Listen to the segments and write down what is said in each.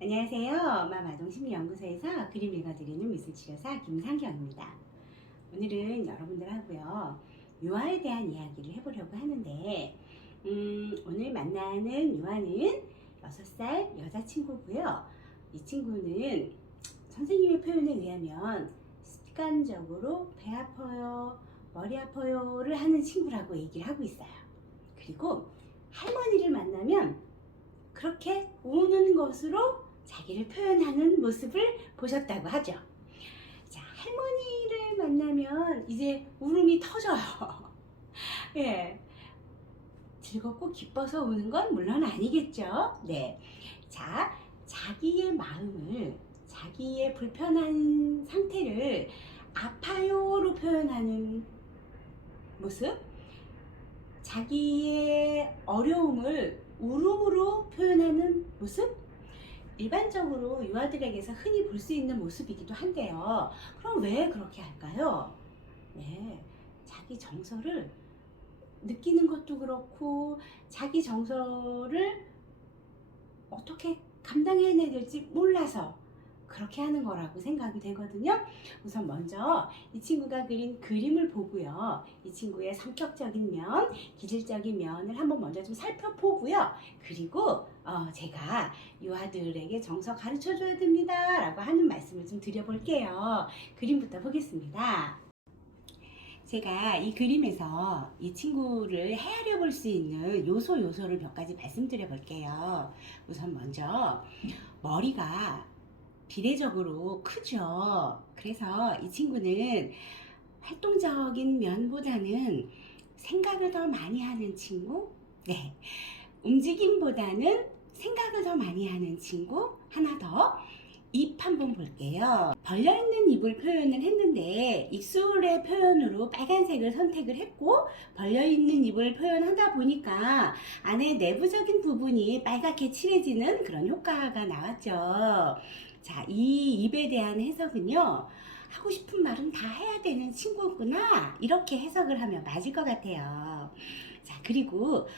안녕하세요. 마마동심리연구소에서 그림 읽어드리는 미술치료사 김상경입니다. 오늘은 여러분들하고요. 유아에 대한 이야기를 해보려고 하는데 음, 오늘 만나는 유아는 6살 여자친구고요. 이 친구는 선생님의 표현에 의하면 습관적으로 배 아파요, 머리 아파요를 하는 친구라고 얘기를 하고 있어요. 그리고 할머니를 만나면 그렇게 우는 것으로 자기를 표현하는 모습을 보셨다고 하죠. 자, 할머니를 만나면 이제 울음이 터져요. 예. 즐겁고 기뻐서 우는 건 물론 아니겠죠. 네. 자, 자기의 마음을, 자기의 불편한 상태를 아파요로 표현하는 모습, 자기의 어려움을 울음으로 표현하는 모습, 일반적으로 유아들에게서 흔히 볼 수 있는 모습이기도 한데요. 그럼 왜 그렇게 할까요? 네, 자기 정서를 느끼는 것도 그렇고, 자기 정서를 어떻게 감당해내야 될지 몰라서 그렇게 하는 거라고 생각이 되거든요. 우선 먼저 이 친구가 그린 그림을 보고요. 이 친구의 성격적인 면, 기질적인 면을 한번 먼저 좀 살펴보고요. 그리고 어, 제가 유아들에게 정서 가르쳐 줘야 됩니다. 라고 하는 말씀을 좀 드려볼게요. 그림부터 보겠습니다. 제가 이 그림에서 이 친구를 헤아려 볼 수 있는 요소 요소를 몇 가지 말씀드려 볼게요. 우선 먼저 머리가 비례적으로 크죠. 그래서 이 친구는 활동적인 면보다는 생각을 더 많이 하는 친구? 네. 움직임보다는 생각을 더 많이 하는 친구? 하나 더. 입 한번 볼게요. 벌려있는 입을 표현을 했는데 입술의 표현으로 빨간색을 선택을 했고 벌려있는 입을 표현하다 보니까 안에 내부적인 부분이 빨갛게 칠해지는 그런 효과가 나왔죠. 자, 이 입에 대한 해석은요. 하고 싶은 말은 다 해야 되는 친구구나. 이렇게 해석을 하면 맞을 것 같아요. 자, 그리고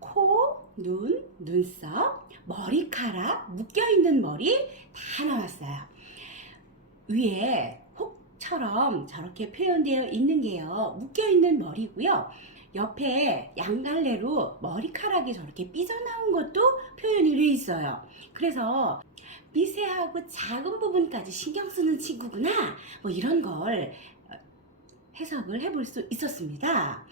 코, 눈, 눈썹, 머리카락, 묶여있는 머리 다 나왔어요. 위에 혹처럼 저렇게 표현되어 있는 게요. 묶여있는 머리고요. 옆에 양갈래로 머리카락이 저렇게 삐져나온 것도 표현이 돼 있어요. 그래서 미세하고 작은 부분까지 신경 쓰는 친구구나. 뭐 이런 걸 어, 해석을 해볼 수 있었습니다.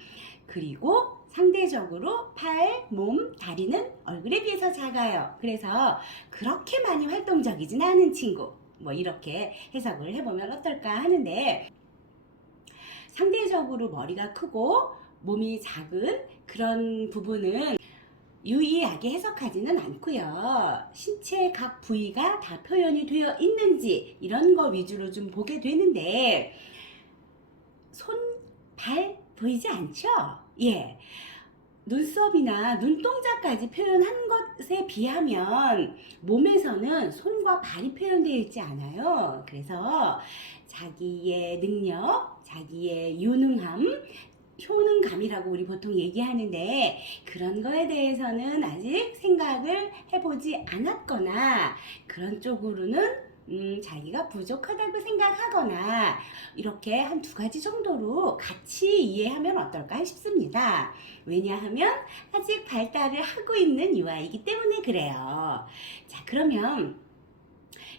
그리고 상대적으로 팔, 몸, 다리는 얼굴에 비해서 작아요. 그래서 그렇게 많이 활동적이진 않은 친구. 뭐 이렇게 해석을 해보면 어떨까 하는데 상대적으로 머리가 크고 몸이 작은 그런 부분은 유의하게 해석하지는 않고요. 신체 각 부위가 다 표현이 되어 있는지 이런 거 위주로 좀 보게 되는데 손, 발 보이지 않죠? 예. 눈썹이나 눈동자까지 표현한 것에 비하면 몸에서는 손과 발이 표현되어 있지 않아요. 그래서 자기의 능력, 자기의 유능함, 효능감이라고 우리 보통 얘기하는데 그런 거에 대해서는 아직 생각을 해보지 않았거나 그런 쪽으로는 음, 자기가 부족하다고 생각하거나 이렇게 한 두 가지 정도로 같이 이해하면 어떨까 싶습니다. 왜냐하면 아직 발달을 하고 있는 유아이기 때문에 그래요. 자, 그러면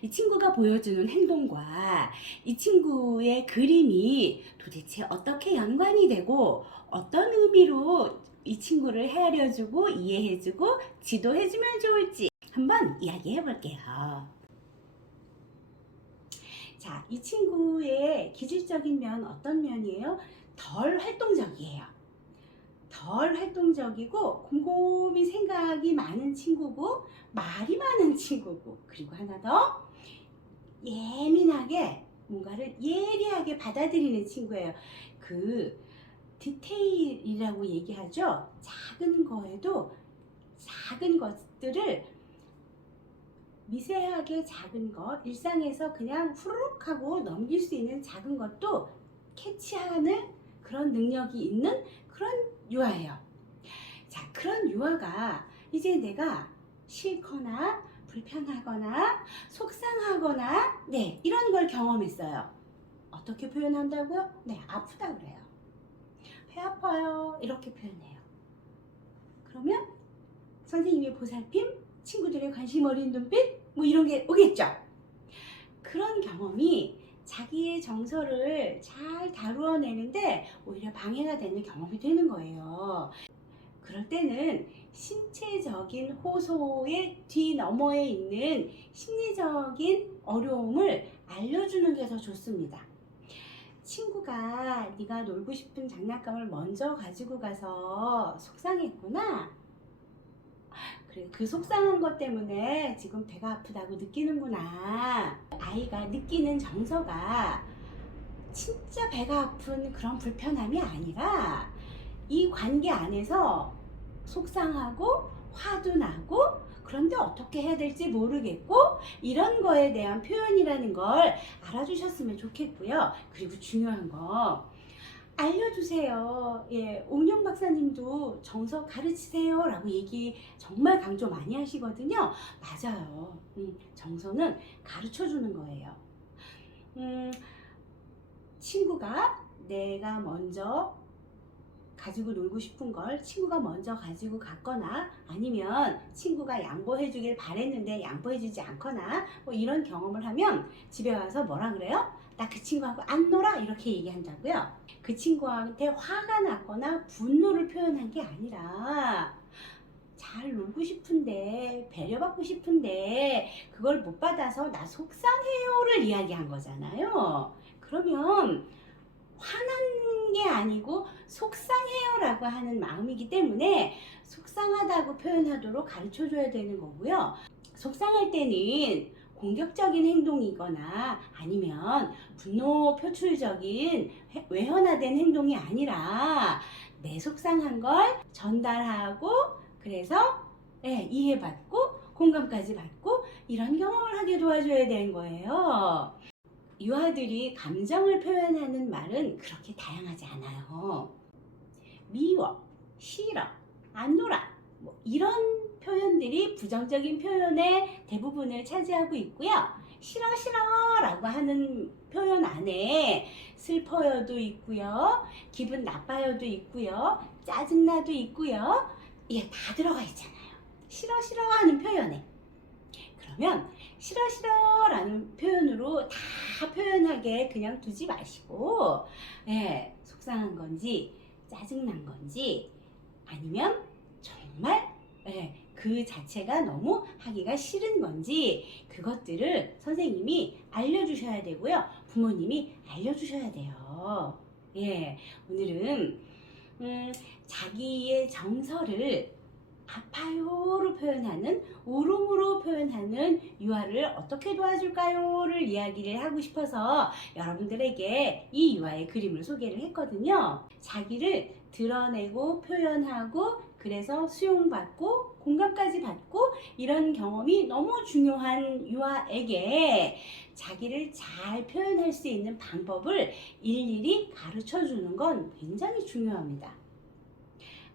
이 친구가 보여주는 행동과 이 친구의 그림이 도대체 어떻게 연관이 되고 어떤 의미로 이 친구를 헤아려주고 이해해주고 지도해주면 좋을지 한번 이야기해 볼게요. 자, 이 친구의 기질적인 면 어떤 면이에요? 덜 활동적이에요. 덜 활동적이고 곰곰이 생각이 많은 친구고 말이 많은 친구고 그리고 하나 더 예민하게 뭔가를 예리하게 받아들이는 친구예요. 그 디테일이라고 얘기하죠. 작은 거에도 작은 것들을 미세하게 작은 것, 일상에서 그냥 후루룩 하고 넘길 수 있는 작은 것도 캐치하는 그런 능력이 있는 그런 유아예요. 자, 그런 유아가 이제 내가 싫거나 불편하거나 속상하거나 네 이런 걸 경험했어요. 어떻게 표현한다고요? 네 아프다 그래요. 배 아파요 이렇게 표현해요. 그러면 선생님의 보살핌, 친구들의 관심 어린 눈빛 뭐 이런 게 오겠죠. 그런 경험이 자기의 정서를 잘 다루어내는데 오히려 방해가 되는 경험이 되는 거예요. 그럴 때는 신체적인 호소의 뒤너머에 있는 심리적인 어려움을 알려주는 게 더 좋습니다. 친구가 네가 놀고 싶은 장난감을 먼저 가지고 가서 속상했구나. 그래, 그 속상한 것 때문에 지금 배가 아프다고 느끼는구나. 아이가 느끼는 정서가 진짜 배가 아픈 그런 불편함이 아니라 이 관계 안에서 속상하고 화도 나고 그런데 어떻게 해야 될지 모르겠고 이런 거에 대한 표현이라는 걸 알아주셨으면 좋겠고요. 그리고 중요한 거 알려주세요. 예, 옹영 박사님도 정서 가르치세요 라고 얘기 정말 강조 많이 하시거든요. 맞아요. 음, 정서는 가르쳐 주는 거예요. 음, 친구가 내가 먼저 가지고 놀고 싶은 걸 친구가 먼저 가지고 갔거나 아니면 친구가 양보해 주길 바랬는데 양보해 주지 않거나 뭐 이런 경험을 하면 집에 와서 뭐라 그래요? 나 그 친구하고 안 놀아 이렇게 얘기한다고요. 그 친구한테 화가 났거나 분노를 표현한 게 아니라 잘 놀고 싶은데 배려받고 싶은데 그걸 못 받아서 나 속상해요를 이야기한 거잖아요. 그러면 화난 게 아니고 속상해요라고 하는 마음이기 때문에 속상하다고 표현하도록 가르쳐 줘야 되는 거고요. 속상할 때는 공격적인 행동이거나 아니면 분노 표출적인 회- 외현화된 행동이 아니라 내 속상한 걸 전달하고 그래서 예, 이해받고 공감까지 받고 이런 경험을 하게 도와줘야 되는 거예요. 유아들이 감정을 표현하는 말은 그렇게 다양하지 않아요. 미워, 싫어, 안 놀아. 뭐 이런 표현들이 부정적인 표현의 대부분을 차지하고 있고요. 싫어, 싫어 라고 하는 표현 안에 슬퍼요도 있고요. 기분 나빠요도 있고요. 짜증나도 있고요. 이게 다 들어가 있잖아요. 싫어, 싫어 하는 표현에. 그러면 싫어, 싫어 라는 표현으로 다 표현하게 그냥 두지 마시고, 예, 속상한 건지, 짜증난 건지, 아니면 정말 예, 그 자체가 너무 하기가 싫은 건지 그것들을 선생님이 알려주셔야 되고요. 부모님이 알려주셔야 돼요. 예, 오늘은 음, 자기의 정서를 아파요로 표현하는 울음으로 표현하는 유아를 어떻게 도와줄까요를 이야기를 하고 싶어서 여러분들에게 이 유아의 그림을 소개를 했거든요. 자기를 드러내고 표현하고 그래서 수용받고 공감까지 받고 이런 경험이 너무 중요한 유아에게 자기를 잘 표현할 수 있는 방법을 일일이 가르쳐 주는 건 굉장히 중요합니다.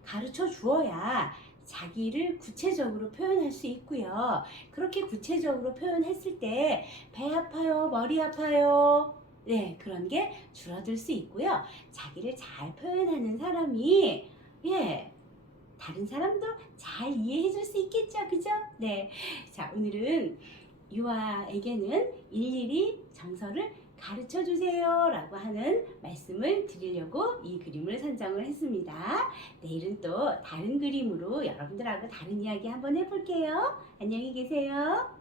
가르쳐 주어야 자기를 구체적으로 표현할 수 있고요. 그렇게 구체적으로 표현했을 때 배 아파요, 머리 아파요. 네, 그런 게 줄어들 수 있고요. 자기를 잘 표현하는 사람이 예, 다른 사람도 잘 이해해 줄 수 있겠죠. 그죠? 네. 자, 오늘은 유아에게는 일일이 정서를 가르쳐 주세요 라고 하는 말씀을 드리려고 이 그림을 선정을 했습니다. 내일은 또 다른 그림으로 여러분들하고 다른 이야기 한번 해볼게요. 안녕히 계세요.